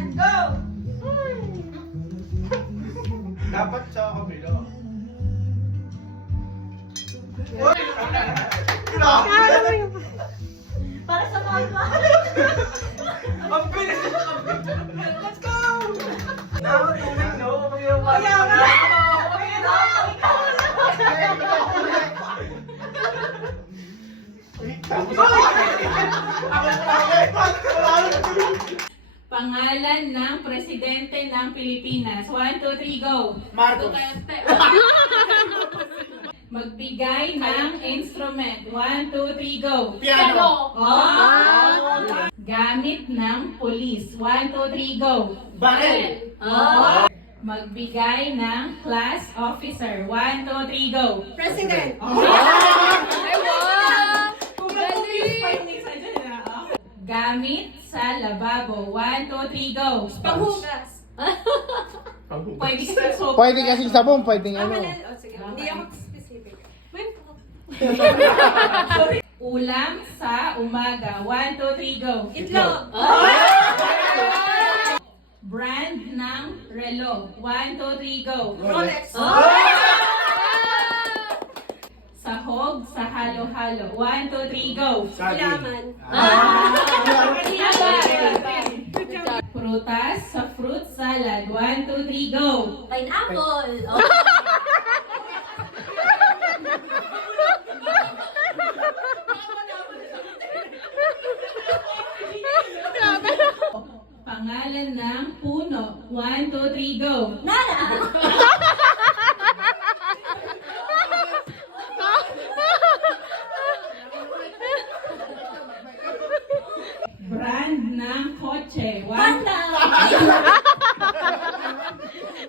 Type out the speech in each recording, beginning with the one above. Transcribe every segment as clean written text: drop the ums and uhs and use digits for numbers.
Yan, go! Dapat sa kabila. Para sa mga Ang bilis! Let's go! Nakakatuloy, no? Kaya nga! Pangalan ng Presidente ng Pilipinas. 1, 2, 3, go! Marcos. Magbigay ng instrument. 1, 2, 3, go! Piano. Oh! Gamit ng pulis. 1, 2, 3, go! Baril. Oh! Magbigay ng class officer. 1, 2, 3, go! President! Gamit sa lababo. 1, 2, 3, go! Panghugas! Pwede sa soap. Pwede kasing sabon, pwedeng Ah, ano. malal. O, sige. Hindi ako specific. Wait po. Ulam sa umaga. 1, 2, 3, go! Itlog! Brand ng relo. 1, 2, 3, go! Rolex! Sahog sa halo-halo. 1, 2, 3, go! Laman! Prutas sa fruit salad. 1, 2, 3, go! Pineapple! Pangalan ng puno. 1, 2, 3, go! Nana! Brand ng kotse. 1, Panda!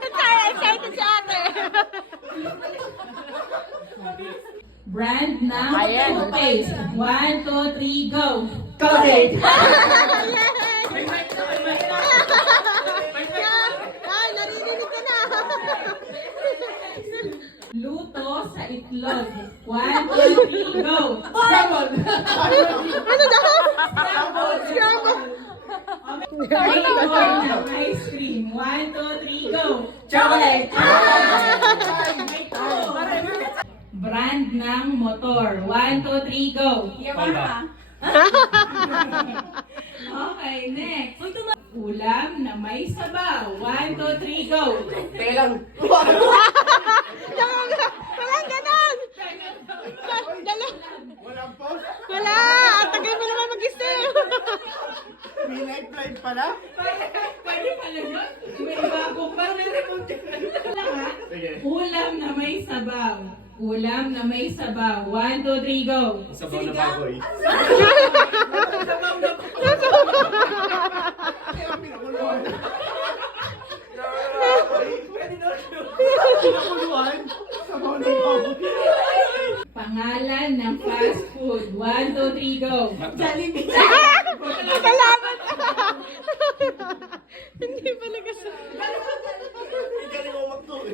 Excited si ate. brand ng toothpaste. 1, 2, 3, go! Colgate! Ay, naririnig ka na. Luto sa itlog. 1, 2, 3, go! Scramble. Ano daw? Scramble. Flavor ng ice cream. 1, 2, 3, go! Chocolate! Brand ng motor. 1, 2, 3, go! Yamaha! Okay, next. Ulam na may sabaw. 1, 2, 3, go! Telang. Walang ganon. Dala. Walang pause. Wala. Tagal mo naman mag-isip. May lifeline pala. Pwede pala yun? May bago pa. Sige. Ulam na may sabaw. Ulam na may sabaw. 1, 2, 3, go! Sabaw na baboy. Pinakuluan. Sabaw na baboy. Pangalan ng fast food. 1, 2, 3, go! Jollibee! Salamat. Hindi pala kasi. Galing mo magtuloy.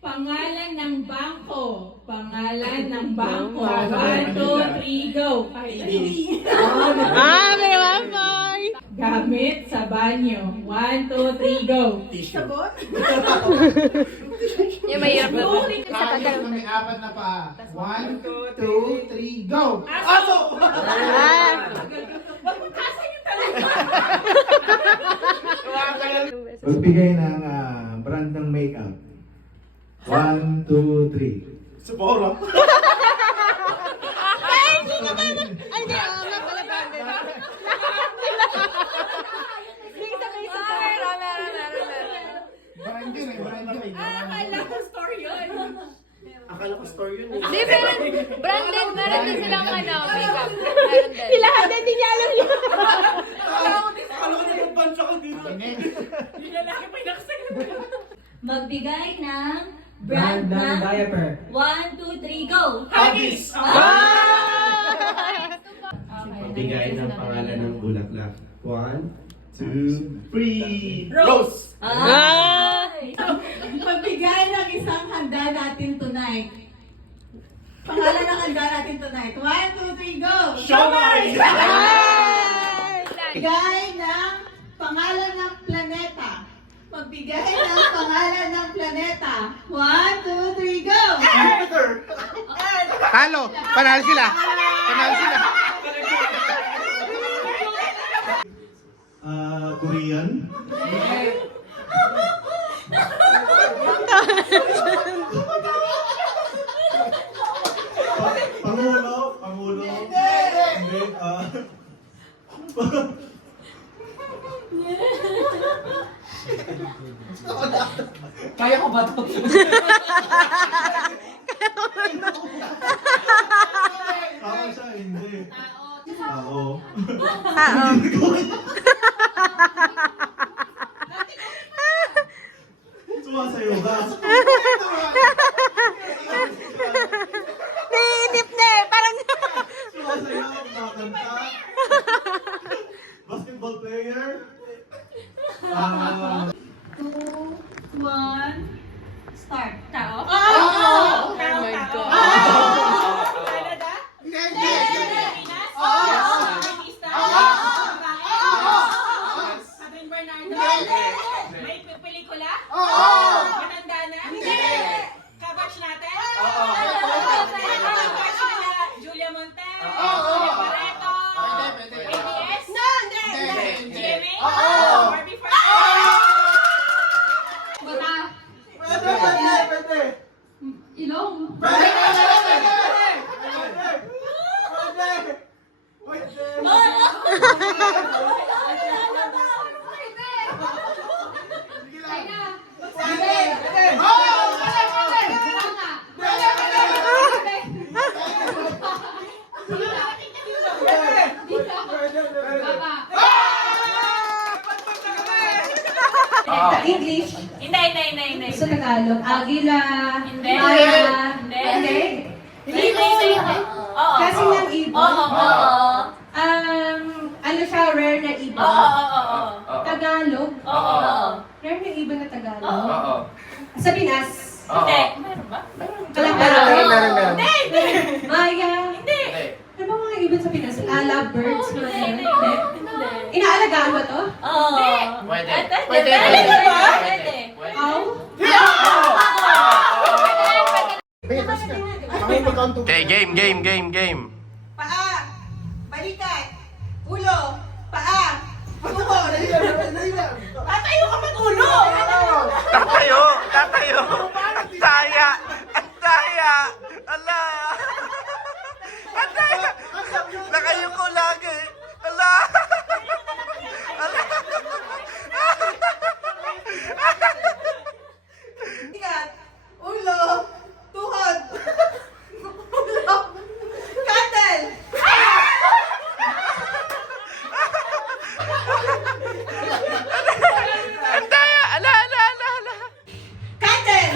Pangalan ng bangko. Pangalan ng bangko. 1, 2, 3, go! Ah, may wifi. Gamit sa banyo. 1, 2, 3, go! Tissue. Sabon? Yung mahirap na ba? Tayo na may apat na pa. 1, 2, 3, go! Aso! Ah. Magbigay ng brand ng makeup. 1, 2, 3. Sapporo. Ay, sino ba yun? Ay, hindi. Nga pala branded. Sige, sabay-sabay. Brand yun eh, brand yun. Akala ko story yun. Akala ko store yun eh. Di, pero branded, meron din silang makeup. Meron din. Ilahan din, hindi niya alam yun. Akala ko din yung bansa ko dito. Magbigay ng brand ng diaper. 1, 2, 3, go! Huggies! Magbigay ng pangalan ng bulaklak. 1, 2, 3. Rose! Ay! Magbigay ng isang handa natin tonight. Pangalan ng handa natin tonight. 1, 2, 3, go! Siomay! Magbigay ng pangalan Magbigay ng pangalan ng planeta. 1, 2, 3, go! Jupiter! Talo! Panalo sila! Panalo sila! Korean? Pangulo? Pangulo? Hindi. Kaya ko ba ito? Tao siya, hindi. Tao. Sumasayo ka. Naiinip na eh. Parang Sumasayo, nakakanta. Basketball player. 2, 1, start. Tao? Oh my God. Canada? Hindi! Pilipinas? Artista? Catherine Bernardo? May pelikula? Matanda na? Kabatch natin? Kabatch nila Julia Montez? Julia Barreto? ABS? GMA? Barbie First? Bata? Pwede! Ilong? English. Hindi. Sa Tagalog. Agila. Hindi. Maya. Hindi. Hindi. Oo. Kasi ng ibon. Oo. Ano siya, rare na ibon. Oo. Tagalog. Oo. Rare na ibon na Tagalog. Oo. Sa Pinas. Hindi. Meron ba? Kalangkara. Hindi. Maya. Hindi. Ano ba mga ibon sa Pinas? Lovebirds. mga Hindi. ganun. Inaalagaan ba to? Oo. Pwede. Pwede. Pwede. Pwede. Aw? Okay, game. Paa, balikat, ulo, paa, tuhod. Tatayo ka mag-ulo! Tatayo. Ang daya. Ala. Nakayuko lagi. Ala. Balikat, ulo, tuhod. Ulo, katel. Ang daya. Ala. Katel.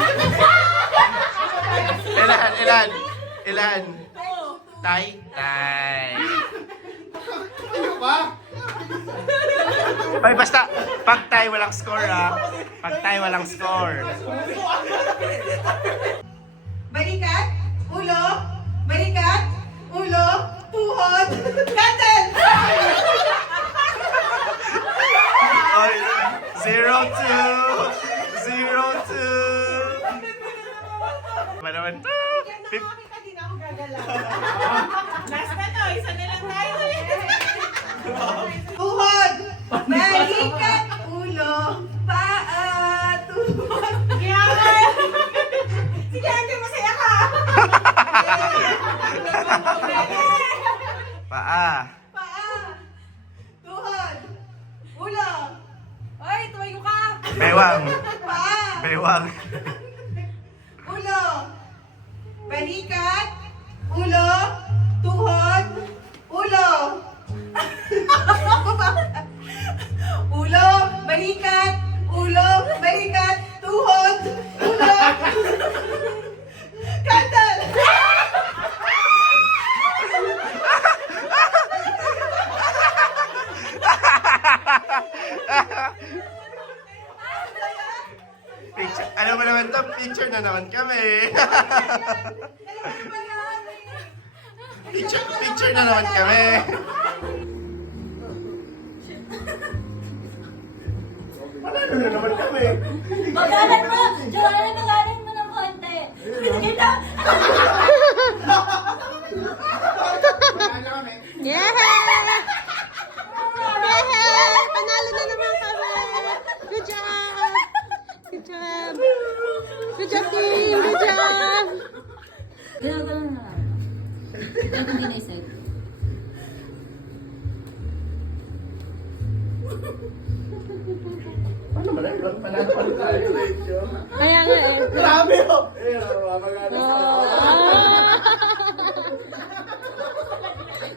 Ilan? Tay. Ano ba? Ay, basta, pag tayo walang score Pag tayo walang score. Balikat, ulo, tuhod, katel. Oy, 0-2. Manaman to. Hindi na ako gagalaw. Last na to, isa na lang tayo. Tuhod, balikat, ulo, paa, tuhod. Sige, Andre, masaya ka. Paa. Paa, tuhod, ulo. Ay, tumayo ka. Bewang. Paa, ulo, balikat, ulo, tuhod, ulo. Ulo, balikat, tuhod, ulo. Katal. Picture. Ano ba naman to? Picture na naman kami. Picture na naman kami. Panalo na naman kami. Magalan mo! Joanna, magalan mo ng konti. Kita! Panalo kami. Yeah! Panalo na naman kami! Good job! Good job! Good job, team! Good job! Gano'n na lang. Ito kung ginisip. Paano ba na? Panalo pa rin tayo. Kaya nga eh. Grabe oh! Eh, mamagana sa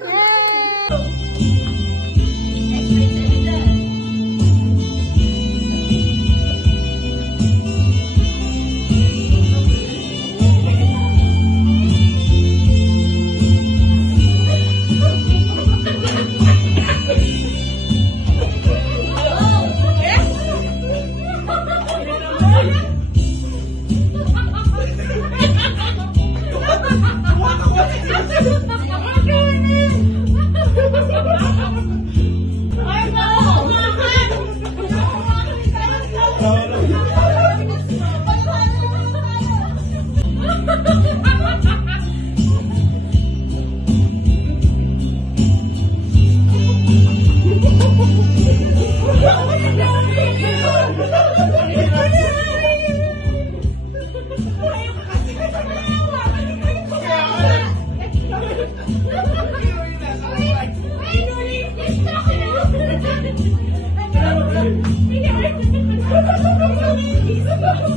Yay! Ay,